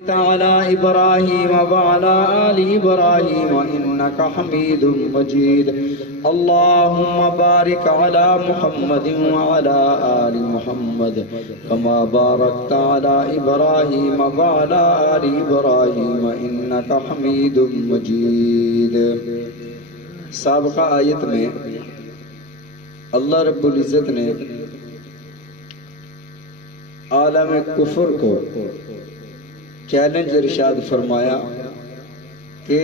على إبراهيم وعلى آل إبراهيم إنك حميد مجيد اللهم بارك على محمد وعلى آل محمد كما باركت على إبراهيم وعلى آل إبراهيم إنك حميد مجيد. سابقہ آیت میں اللہ رب العزت نے عالم کفر کو چیلنج ارشاد فرمایا کہ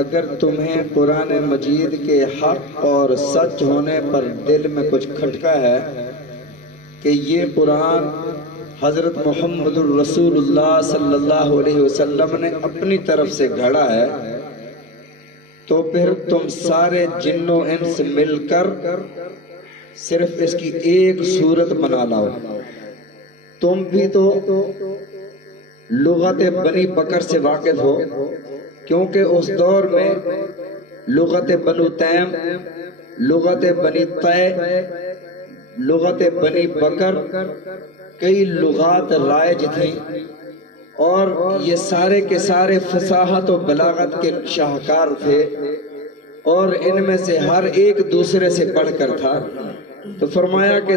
اگر تمہیں قرآن مجید کے حق اور سچ ہونے پر دل میں کچھ کھٹکا ہے کہ یہ قرآن حضرت محمد الرسول اللہ صلی اللہ علیہ وسلم نے اپنی طرف سے گھڑا ہے تو پھر تم سارے جن و انس مل کر صرف اس کی ایک صورت بنا لاؤ. تم بھی تو لغت بنی بکر سے واقف ہو کیونکہ اس دور میں لغت بنو تیم، لغت بنی طے، لغت بنی بکر کئی لغات رائج تھیں اور یہ سارے کے سارے فصاحت و بلاغت کے شاہکار تھے اور ان میں سے ہر ایک دوسرے سے بڑھ کر تھا. تو فرمایا کہ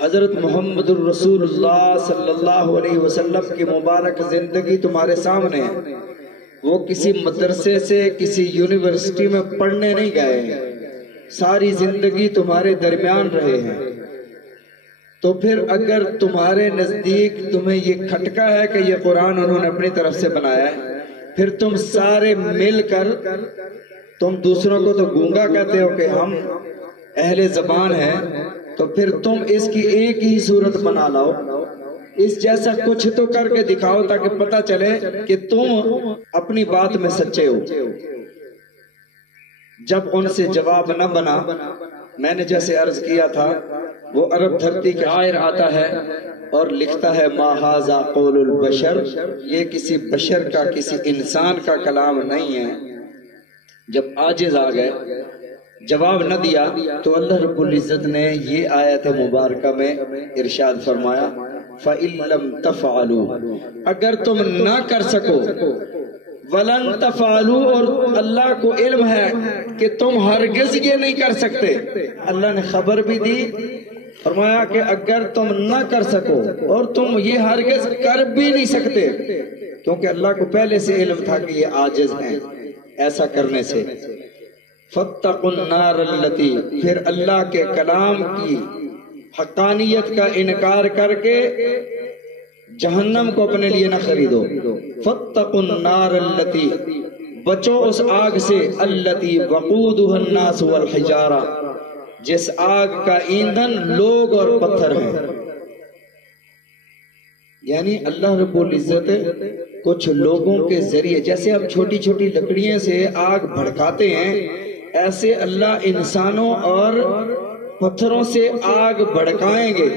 حضرت محمد الرسول اللہ صلی اللہ علیہ وسلم کی مبارک زندگی تمہارے سامنے ہے. وہ کسی مدرسے سے کسی یونیورسٹی میں پڑھنے نہیں گئے ہیں، ساری زندگی تمہارے درمیان رہے ہیں. تو پھر اگر تمہارے نزدیک تمہیں یہ کھٹکا ہے کہ یہ قرآن انہوں نے اپنی طرف سے بنایا ہے، پھر تم سارے مل کر، تم دوسروں کو تو گونگا کہتے ہو کہ ہم اہل زبان ہیں، تو پھر تم اس کی ایک ہی صورت بنا لاؤ، اس جیسا کچھ تو کر کے دکھاؤ تاکہ پتہ چلے کہ تم اپنی بات میں سچے ہو. جب ان سے جواب نہ بنا، میں نے جیسے عرض کیا تھا وہ عرب دھرتی کے شاعر آتا ہے اور لکھتا ہے ما ھذا قول البشر، یہ کسی بشر کا، کسی انسان کا کلام نہیں ہے. جب عاجز آ گئے، جواب نہ دیا، تو اللہ رب العزت نے یہ آیت مبارکہ میں ارشاد فرمایا فَإِن لَمْ تَفْعَلُوا، اگر تم نہ کر سکو، وَلَن تَفْعَلُوا، اور اللہ کو علم ہے کہ تم ہرگز یہ نہیں کر سکتے. اللہ نے خبر بھی دی، فرمایا کہ اگر تم نہ کر سکو اور تم یہ ہرگز کر بھی نہیں سکتے، کیونکہ اللہ کو پہلے سے علم تھا کہ یہ عاجز ہیں ایسا کرنے سے. فَاتَّقُوا النَّارَ الَّتِي، پھر اللہ کے کلام کی حقانیت کا انکار کر کے جہنم کو اپنے لیے نہ خریدو. فَاتَّقُوا النَّارَ الَّتِي، بچو اس آگ سے، الَّتِي وَقُودُهَا النَّاسُ وَالْحِجَارَةُ، جس آگ کا ایندھن لوگ اور پتھر ہیں. یعنی اللہ رب العزت کچھ لوگوں کے ذریعے، جیسے ہم چھوٹی چھوٹی لکڑیوں سے آگ بھڑکاتے ہیں، ایسے اللہ انسانوں اور پتھروں سے آگ بھڑکائیں گے.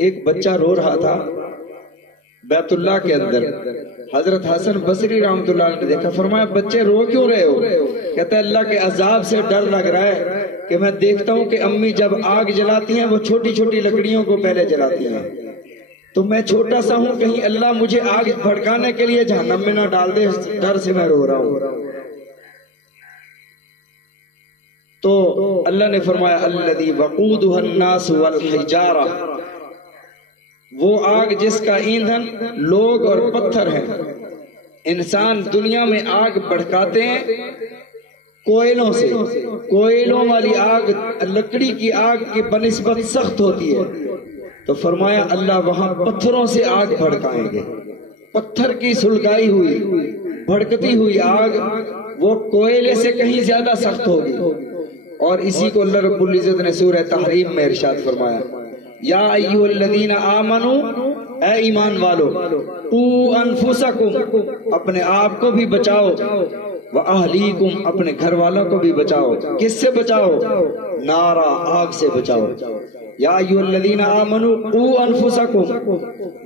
ایک بچہ رو رہا تھا بیت اللہ کے اندر، حضرت حسن بصری رحمۃ اللہ علیہ نے دیکھا، فرمایا بچے رو کیوں رہے ہو؟ کہتا ہے اللہ کے عذاب سے ڈر لگ رہا ہے کہ میں دیکھتا ہوں کہ امی جب آگ جلاتی ہیں وہ چھوٹی چھوٹی لکڑیوں کو پہلے جلاتی ہیں، تو میں چھوٹا سا ہوں، کہیں اللہ مجھے آگ بھڑکانے کے لیے جہنم میں نہ ڈال دے، ڈر سے میں رو رہا ہوں. تو اللہ نے فرمایا الذی وقودها الناس والحجارہ، وہ آگ جس کا ایندھن لوگ اور پتھر ہیں. انسان دنیا میں آگ بھڑکاتے ہیں کوئلوں سے، کوئلوں والی آگ لکڑی کی آگ کی بنسبت سخت ہوتی ہے. تو فرمایا اللہ وہاں پتھروں سے آگ بھڑکائیں گے. پتھر کی سلگائی ہوئی بھڑکتی ہوئی آگ وہ کوئلے سے کہیں زیادہ سخت ہوگی. اور اسی کو اللہ رب العزت نے سورہ تحریم میں ارشاد فرمایا یا ایھا الذین آمنوا، اے ایمان والو، قوا انفسکم، اپنے آپ کو بھی بچاؤ، وَأَهْلِيكُمْ، اپنے گھر والوں کو بھی بچاؤ. کس سے بچاؤ؟ نارا، آگ سے بچاؤ. یا ایھا الذین آمنوا قوا انفسکم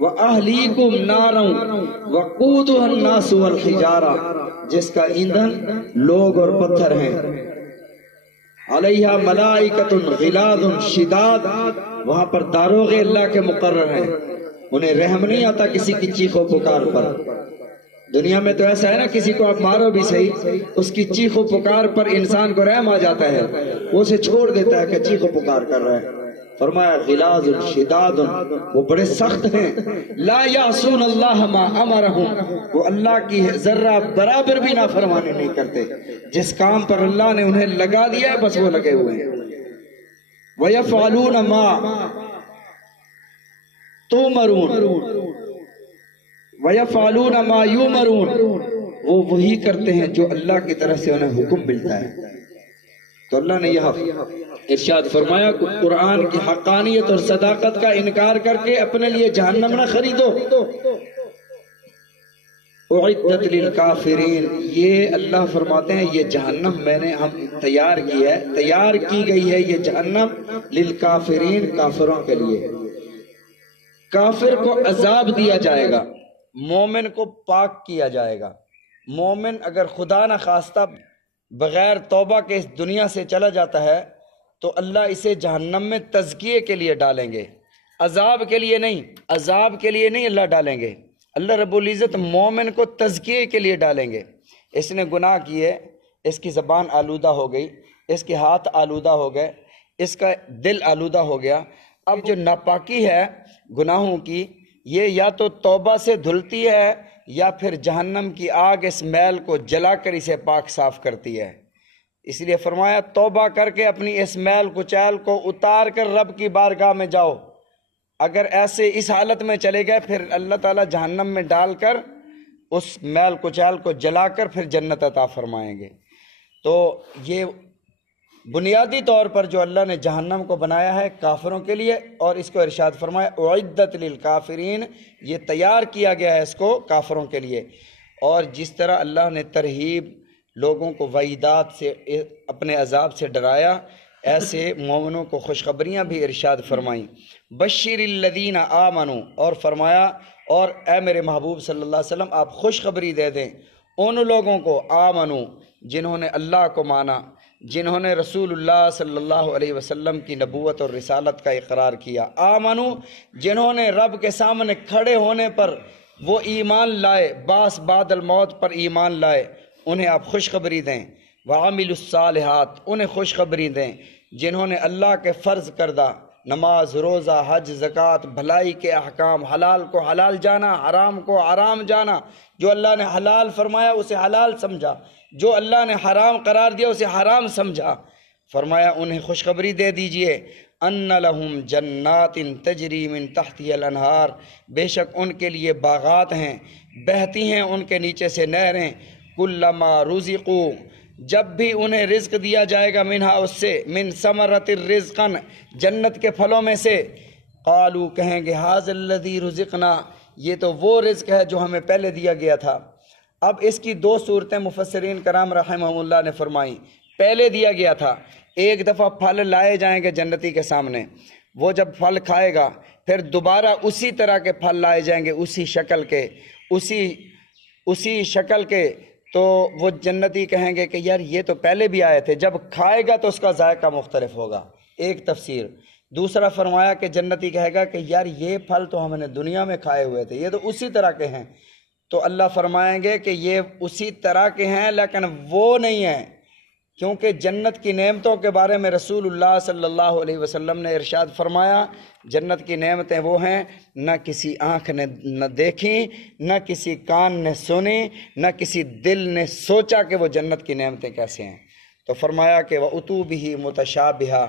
وَأَهْلِيكُمْ نَارًا وَقُودُهَا النَّاسُ وَالْحِجَارَةُ، جس کا ایندھن لوگ اور پتھر ہیں. علیہا ملائکۃ غلاظ شداد، وہاں پر داروغ اللہ کے مقرر ہیں، انہیں رحم نہیں آتا کسی کی چیخ و پکار پر۔ دنیا میں تو ایسا ہے نا، کسی کو آپ مارو بھی صحیح، اس کی چیخ و پکار پر انسان کو رحم آ جاتا ہے، وہ اسے چھوڑ دیتا ہے کہ چیخ و پکار کر رہا ہے۔ فرمایا غلاظ شداد، وہ بڑے سخت ہیں، لا یعصون اللہ ما امرہم، وہ اللہ کی ذرہ برابر بھی نافرمانی نہیں کرتے، جس کام پر اللہ نے انہیں لگا دیا ہے بس وہ لگے ہوئے ہیں۔ وَيَفْعَلُونَ مَا تُؤْمَرُونَ وَيَفْعَلُونَ مَا يُؤْمَرُونَ، وہ وہی کرتے ہیں جو اللہ کی طرف سے انہیں حکم ملتا ہے۔ تو اللہ نے یہاں ارشاد فرمایا کہ قرآن کی حقانیت اور صداقت کا انکار کر کے اپنے لیے جہنم نہ خریدو۔ اعدت للکافرین، یہ اللہ فرماتے ہیں یہ جہنم میں نے ہم تیار کی ہے، تیار کی گئی ہے یہ جہنم للکافرین، کافروں کے لیے۔ کافر کو عذاب دیا جائے گا، مومن کو پاک کیا جائے گا۔ مومن اگر خدا نہ خواستہ بغیر توبہ کے اس دنیا سے چلا جاتا ہے تو اللہ اسے جہنم میں تزکیے کے لیے ڈالیں گے، عذاب کے لیے نہیں، عذاب کے لیے نہیں اللہ ڈالیں گے۔ اللہ رب العزت مومن کو تزکیے کے لیے ڈالیں گے۔ اس نے گناہ کیے، اس کی زبان آلودہ ہو گئی، اس کے ہاتھ آلودہ ہو گئے، اس کا دل آلودہ ہو گیا۔ اب جو ناپاکی ہے گناہوں کی، یہ یا تو توبہ سے دھلتی ہے یا پھر جہنم کی آگ اس میل کو جلا کر اسے پاک صاف کرتی ہے۔ اس لیے فرمایا توبہ کر کے اپنی اس میل کچیل کو اتار کر رب کی بارگاہ میں جاؤ۔ اگر ایسے اس حالت میں چلے گئے پھر اللہ تعالیٰ جہنم میں ڈال کر اس میل کچیل کو جلا کر پھر جنت عطا فرمائیں گے۔ تو یہ بنیادی طور پر جو اللہ نے جہنم کو بنایا ہے کافروں کے لیے، اور اس کو ارشاد فرمایا اعدت للکافرین، یہ تیار کیا گیا ہے اس کو کافروں کے لیے۔ اور جس طرح اللہ نے ترہیب لوگوں کو وعیدات سے اپنے عذاب سے ڈرایا، ایسے مومنوں کو خوشخبریاں بھی ارشاد فرمائیں۔ بشر الذین آمنوا، اور فرمایا اور اے میرے محبوب صلی اللہ علیہ وسلم آپ خوشخبری دے دیں ان لوگوں کو آمنوا جنہوں نے اللہ کو مانا، جنہوں نے رسول اللہ صلی اللہ علیہ وسلم کی نبوت اور رسالت کا اقرار کیا، آمنوا جنہوں نے رب کے سامنے کھڑے ہونے پر وہ ایمان لائے، باس بعد الموت پر ایمان لائے، انہیں آپ خوشخبری دیں۔ وعملوا الصالحات، انہیں خوشخبری دیں جنہوں نے اللہ کے فرض کردہ نماز، روزہ، حج، زکوٰۃ، بھلائی کے احکام، حلال کو حلال جانا، حرام کو حرام جانا، جو اللہ نے حلال فرمایا اسے حلال سمجھا، جو اللہ نے حرام قرار دیا اسے حرام سمجھا۔ فرمایا انہیں خوشخبری دے دیجئے ان لہم جنات تجری من تحتها الانہار، بے شک ان کے لیے باغات ہیں، بہتی ہیں ان کے نیچے سے نہریں، کلما رزقوا، جب بھی انہیں رزق دیا جائے گا، منہا اس سے، من ثمرۃ الرزق، جنت کے پھلوں میں سے، قالوا کہیں گے ھذا الذی رزقنا، یہ تو وہ رزق ہے جو ہمیں پہلے دیا گیا تھا۔ اب اس کی دو صورتیں مفسرین کرام رحمہم اللہ نے فرمائیں۔ پہلے دیا گیا تھا، ایک دفعہ پھل لائے جائیں گے جنتی کے سامنے، وہ جب پھل کھائے گا پھر دوبارہ اسی طرح کے پھل لائے جائیں گے، اسی شکل کے، اسی شکل کے، تو وہ جنتی کہیں گے کہ یار یہ تو پہلے بھی آئے تھے، جب کھائے گا تو اس کا ذائقہ مختلف ہوگا، ایک تفسیر۔ دوسرا فرمایا کہ جنتی کہے گا کہ یار یہ پھل تو ہم نے دنیا میں کھائے ہوئے تھے، یہ تو اسی طرح کے ہیں۔ تو اللہ فرمائیں گے کہ یہ اسی طرح کے ہیں لیکن وہ نہیں ہیں، کیونکہ جنت کی نعمتوں کے بارے میں رسول اللہ صلی اللہ علیہ وسلم نے ارشاد فرمایا جنت کی نعمتیں وہ ہیں نہ کسی آنکھ نے نہ دیکھی، نہ کسی کان نے سنی، نہ کسی دل نے سوچا کہ وہ جنت کی نعمتیں کیسے ہیں۔ تو فرمایا کہ وَأُتُوا بِهِ مُتَشَابِهًا،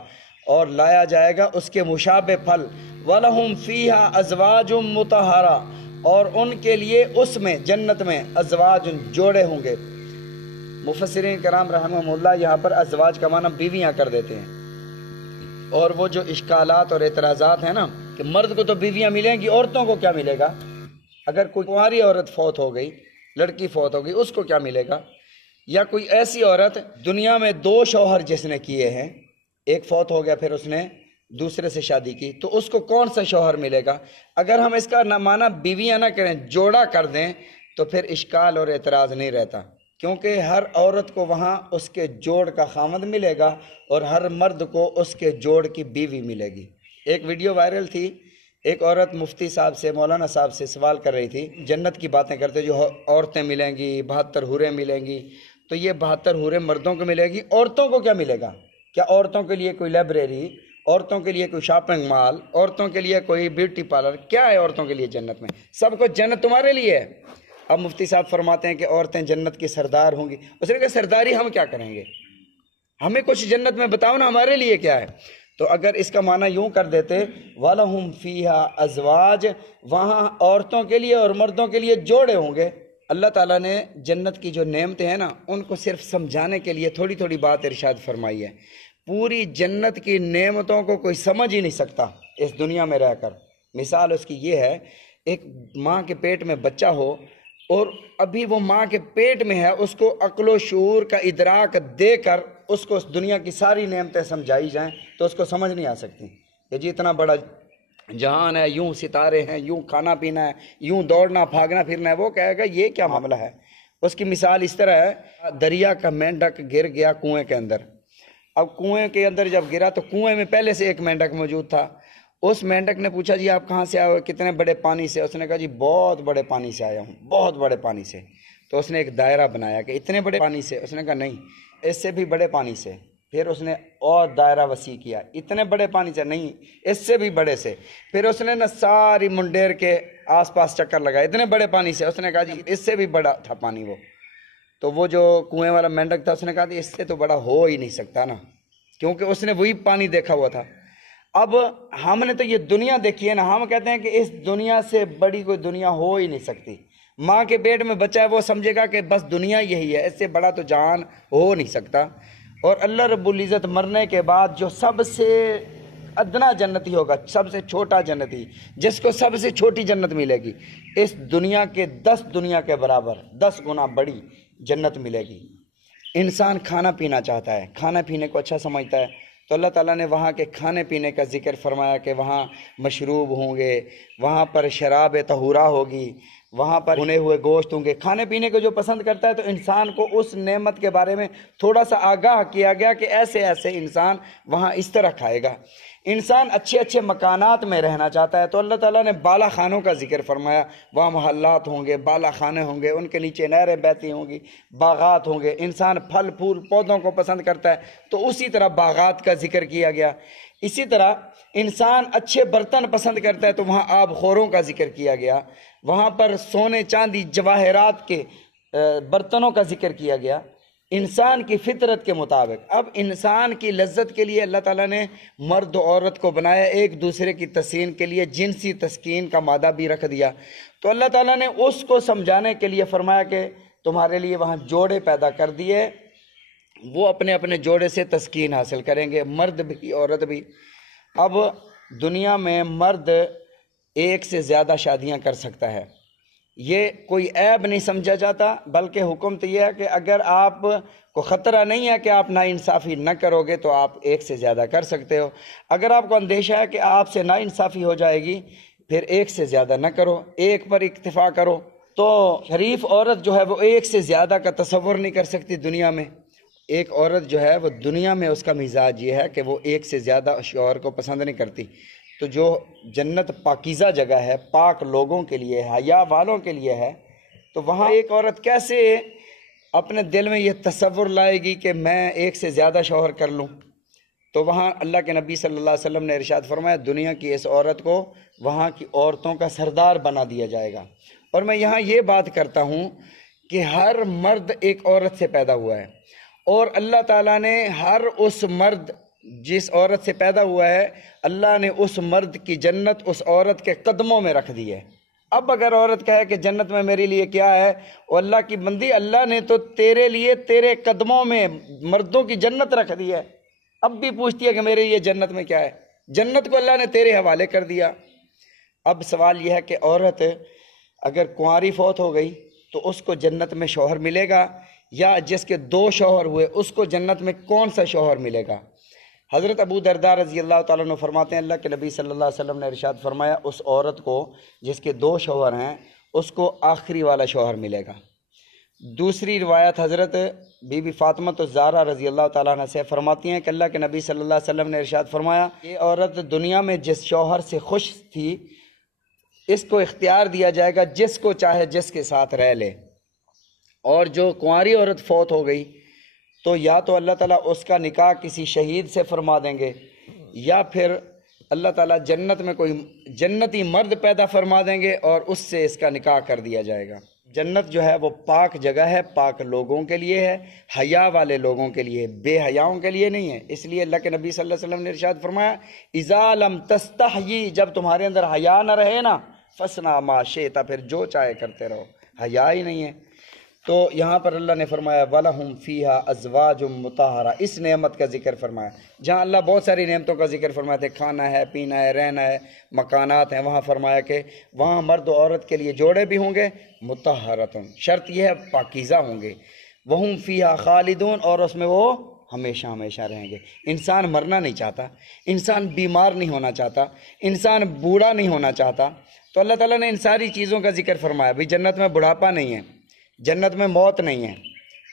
اور لایا جائے گا اس کے مشابہ پھل، وَلَهُمْ فِيهَا أَزْوَاجٌ مُطَهَّرَةٌ، اور ان کے لیے اس میں جنت میں ازواج جوڑے ہوں گے۔ مفسرین کرام رحمہم اللہ یہاں پر ازواج کا معنی بیویاں کر دیتے ہیں، اور وہ جو اشکالات اور اعتراضات ہیں نا کہ مرد کو تو بیویاں ملیں گی، عورتوں کو کیا ملے گا؟ اگر کوئی کنواری عورت فوت ہو گئی، لڑکی فوت ہو گئی، اس کو کیا ملے گا؟ یا کوئی ایسی عورت دنیا میں 2 شوہر جس نے کیے ہیں، ایک فوت ہو گیا پھر اس نے دوسرے سے شادی کی، تو اس کو کون سا شوہر ملے گا؟ اگر ہم اس کا معنی بیویاں نہ کریں، جوڑا کر دیں، تو پھر اشکال اور اعتراض نہیں رہتا، کیونکہ ہر عورت کو وہاں اس کے جوڑ کا خامد ملے گا اور ہر مرد کو اس کے جوڑ کی بیوی ملے گی۔ ایک ویڈیو وائرل تھی ایک عورت مفتی صاحب سے، مولانا صاحب سے سوال کر رہی تھی، جنت کی باتیں کرتے، جو عورتیں ملیں گی، 72 حوریں ملیں گی، تو یہ 72 حوریں مردوں کو ملے گی، عورتوں کو کیا ملے گا؟ کیا عورتوں کے لیے کوئی لائبریری، عورتوں کے لیے کوئی شاپنگ مال، عورتوں کے لیے کوئی بیوٹی پارلر، کیا ہے عورتوں کے لیے جنت میں؟ سب کچھ جنت تمہارے لیے ہے۔ اب مفتی صاحب فرماتے ہیں کہ عورتیں جنت کی سردار ہوں گی۔ اس نے کہا سرداری ہم کیا کریں گے؟ ہمیں کچھ جنت میں بتاؤ نا، ہمارے لیے کیا ہے؟ تو اگر اس کا معنی یوں کر دیتے وَلَهُمْ فِيهَا أَزْوَاجٌ، وہاں عورتوں کے لیے اور مردوں کے لیے جوڑے ہوں گے۔ اللہ تعالیٰ نے جنت کی جو نعمتیں ہیں نا، ان کو صرف سمجھانے کے لیے تھوڑی تھوڑی بات ارشاد فرمائی ہے۔ پوری جنت کی نعمتوں کو کوئی سمجھ ہی نہیں سکتا اس دنیا میں رہ کر۔ مثال اس کی یہ ہے، ایک ماں کے پیٹ میں بچہ ہو اور ابھی وہ ماں کے پیٹ میں ہے، اس کو عقل و شعور کا ادراک دے کر اس کو اس دنیا کی ساری نعمتیں سمجھائی جائیں تو اس کو سمجھ نہیں آ سکتی کہ جی اتنا بڑا جہان ہے، یوں ستارے ہیں، یوں کھانا پینا ہے، یوں دوڑنا پھاگنا پھرنا ہے۔ وہ کہے گا یہ کیا معاملہ ہے؟ اس کی مثال اس طرح ہے، دریا کا مینڈک گر گیا کنویں کے اندر۔ اب کنویں کے اندر جب گرا تو کنویں میں پہلے سے ایک مینڈک موجود تھا۔ اس مینڈک نے پوچھا جی آپ کہاں سے آئے ہو، کتنے بڑے پانی سے؟ اس نے کہا جی بہت بڑے پانی سے آیا ہوں، بہت بڑے پانی سے۔ تو اس نے ایک دائرہ بنایا کہ اتنے بڑے پانی سے؟ اس نے کہا نہیں، اس سے بھی بڑے پانی سے۔ پھر اس نے اور دائرہ وسیع کیا، اتنے بڑے پانی سے نہیں، اس سے بھی بڑے سے۔ پھر اس نے ساری منڈیر کے آس پاس چکر لگا، اتنے بڑے پانی سے۔ اس نے کہا جی اس سے بھی بڑا تھا پانی وہ۔ تو وہ جو کنویں والا مینڈک تھا اس نے کہا جی اس سے تو بڑا ہو ہی نہیں سکتا نا، کیونکہ اس نے وہی پانی دیکھا ہوا تھا۔ اب ہم نے تو یہ دنیا دیکھی ہے نا، ہم کہتے ہیں کہ اس دنیا سے بڑی کوئی دنیا ہو ہی نہیں سکتی۔ ماں کے پیٹ میں بچہ ہے، وہ سمجھے گا کہ بس دنیا یہی ہے، اس سے بڑا تو جہان ہو نہیں سکتا۔ اور اللہ رب العزت مرنے کے بعد جو سب سے ادنا جنتی ہوگا، سب سے چھوٹا جنتی، جس کو سب سے چھوٹی جنت ملے گی، اس دنیا کے 10 دنیا کے برابر 10 گنا بڑی جنت ملے گی۔ انسان کھانا پینا چاہتا ہے، کھانا پینے کو اچھا سمجھتا ہے، تو اللہ تعالیٰ نے وہاں کے کھانے پینے کا ذکر فرمایا کہ وہاں مشروب ہوں گے، وہاں پر شراب طہورا ہوگی، وہاں پر بھنے ہوئے گوشت ہوں گے۔ کھانے پینے کو جو پسند کرتا ہے تو انسان کو اس نعمت کے بارے میں تھوڑا سا آگاہ کیا گیا کہ ایسے ایسے انسان وہاں اس طرح کھائے گا۔ انسان اچھے اچھے مکانات میں رہنا چاہتا ہے تو اللہ تعالیٰ نے بالا خانوں کا ذکر فرمایا، وہاں محلات ہوں گے، بالا خانے ہوں گے، ان کے نیچے نہریں بہتی ہوں گی، باغات ہوں گے۔ انسان پھل پھول پودوں کو پسند کرتا ہے تو اسی طرح باغات کا ذکر کیا گیا۔ اسی طرح انسان اچھے برتن پسند کرتا ہے تو وہاں آب خوروں کا ذکر کیا گیا، وہاں پر سونے چاندی جواہرات کے برتنوں کا ذکر کیا گیا انسان کی فطرت کے مطابق۔ اب انسان کی لذت کے لیے اللہ تعالیٰ نے مرد و عورت کو بنایا، ایک دوسرے کی تسکین کے لیے جنسی تسکین کا مادہ بھی رکھ دیا۔ تو اللہ تعالیٰ نے اس کو سمجھانے کے لیے فرمایا کہ تمہارے لیے وہاں جوڑے پیدا کر دیے، وہ اپنے اپنے جوڑے سے تسکین حاصل کریں گے، مرد بھی عورت بھی۔ اب دنیا میں مرد ایک سے زیادہ شادیاں کر سکتا ہے، یہ کوئی عیب نہیں سمجھا جاتا، بلکہ حکم تو یہ ہے کہ اگر آپ کو خطرہ نہیں ہے کہ آپ ناانصافی نہ کرو گے تو آپ ایک سے زیادہ کر سکتے ہو۔ اگر آپ کو اندیشہ ہے کہ آپ سے ناانصافی ہو جائے گی، پھر ایک سے زیادہ نہ کرو، ایک پر اکتفا کرو۔ تو شریف عورت جو ہے وہ ایک سے زیادہ کا تصور نہیں کر سکتی دنیا میں۔ ایک عورت جو ہے وہ دنیا میں اس کا مزاج یہ ہے کہ وہ ایک سے زیادہ شوہر کو پسند نہیں کرتی۔ تو جو جنت پاکیزہ جگہ ہے، پاک لوگوں کے لیے، حیا والوں کے لیے ہے، تو وہاں ایک عورت کیسے اپنے دل میں یہ تصور لائے گی کہ میں ایک سے زیادہ شوہر کر لوں؟ تو وہاں اللہ کے نبی صلی اللہ علیہ وسلم نے ارشاد فرمایا دنیا کی اس عورت کو وہاں کی عورتوں کا سردار بنا دیا جائے گا۔ اور میں یہاں یہ بات کرتا ہوں کہ ہر مرد ایک عورت سے پیدا ہوا ہے، اور اللہ تعالیٰ نے ہر اس مرد جس عورت سے پیدا ہوا ہے، اللہ نے اس مرد کی جنت اس عورت کے قدموں میں رکھ دی ہے۔ اب اگر عورت کہے کہ جنت میں میرے لیے کیا ہے، وہ اللہ کی بندی، اللہ نے تو تیرے لیے تیرے قدموں میں مردوں کی جنت رکھ دی ہے، اب بھی پوچھتی ہے کہ میرے لیے جنت میں کیا ہے؟ جنت کو اللہ نے تیرے حوالے کر دیا۔ اب سوال یہ ہے کہ عورت اگر کنواری فوت ہو گئی تو اس کو جنت میں شوہر ملے گا، یا جس کے 2 شوہر ہوئے اس کو جنت میں کون سا شوہر ملے گا؟ حضرت ابو درداء رضی اللہ تعالیٰ عنہ فرماتے ہیں اللہ کے نبی صلی اللہ علیہ وسلم نے ارشاد فرمایا اس عورت کو جس کے 2 شوہر ہیں اس کو آخری والا شوہر ملے گا۔ دوسری روایت حضرت بی بی فاطمہ الزہرا رضی اللہ تعالیٰ عنہ سے فرماتی ہیں کہ اللہ کے نبی صلی اللہ علیہ وسلم نے ارشاد فرمایا، یہ عورت دنیا میں جس شوہر سے خوش تھی اس کو اختیار دیا جائے گا جس کو چاہے جس کے ساتھ رہ لے، اور جو کنواری عورت فوت ہو گئی تو یا تو اللہ تعالیٰ اس کا نکاح کسی شہید سے فرما دیں گے، یا پھر اللہ تعالیٰ جنت میں کوئی جنتی مرد پیدا فرما دیں گے اور اس سے اس کا نکاح کر دیا جائے گا۔ جنت جو ہے وہ پاک جگہ ہے، پاک لوگوں کے لیے ہے، حیا والے لوگوں کے لیے، بے حیاؤں کے لیے نہیں ہے۔ اس لیے اللہ کے نبی صلی اللہ علیہ وسلم نے ارشاد فرمایا، اذا لم تستحیی، جب تمہارے اندر حیا نہ رہے نا، فصنع ما شئت، پھر جو چاہے کرتے رہو، حیا ہی نہیں ہے۔ تو یہاں پر اللہ نے فرمایا وَلَهُمْ فِيهَا أَزْوَاجٌ مُطَهَّرَةٌ، اس نعمت کا ذکر فرمایا۔ جہاں اللہ بہت ساری نعمتوں کا ذکر فرمایا تھے، کھانا ہے، پینا ہے، رہنا ہے، مکانات ہیں، وہاں فرمایا کہ وہاں مرد و عورت کے لیے جوڑے بھی ہوں گے، مُطَهَّرَةٌ، شرط یہ ہے پاکیزہ ہوں گے، وَهُمْ فِيهَا خَالِدُونَ، اور اس میں وہ ہمیشہ ہمیشہ رہیں گے۔ انسان مرنا نہیں چاہتا، انسان بیمار نہیں ہونا چاہتا، انسان بوڑھا نہیں ہونا چاہتا، تو اللہ تعالیٰ نے ان ساری چیزوں کا ذکر فرمایا۔ بھئی جنت میں بڑھاپا نہیں ہے، جنت میں موت نہیں ہے،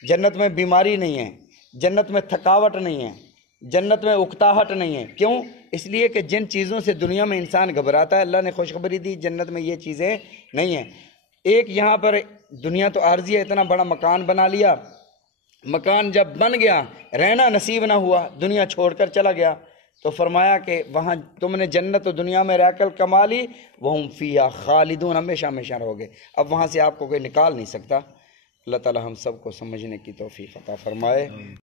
جنت میں بیماری نہیں ہے، جنت میں تھکاوٹ نہیں ہے، جنت میں اکتاہٹ نہیں ہے۔ کیوں؟ اس لیے کہ جن چیزوں سے دنیا میں انسان گھبراتا ہے اللہ نے خوشخبری دی جنت میں یہ چیزیں نہیں ہیں۔ ایک یہاں پر دنیا تو عارضی ہے، اتنا بڑا مکان بنا لیا، مکان جب بن گیا رہنا نصیب نہ ہوا، دنیا چھوڑ کر چلا گیا، تو فرمایا کہ وہاں تم نے جنت و دنیا میں رہ کر کما لی، وَهُمْ فِيهَا خَالِدُونَ، ہمیشہ ہمیشہ رہو گے، اب وہاں سے آپ کو کوئی نکال نہیں سکتا۔ اللہ تعالی ہم سب کو سمجھنے کی توفیق عطا فرمائے۔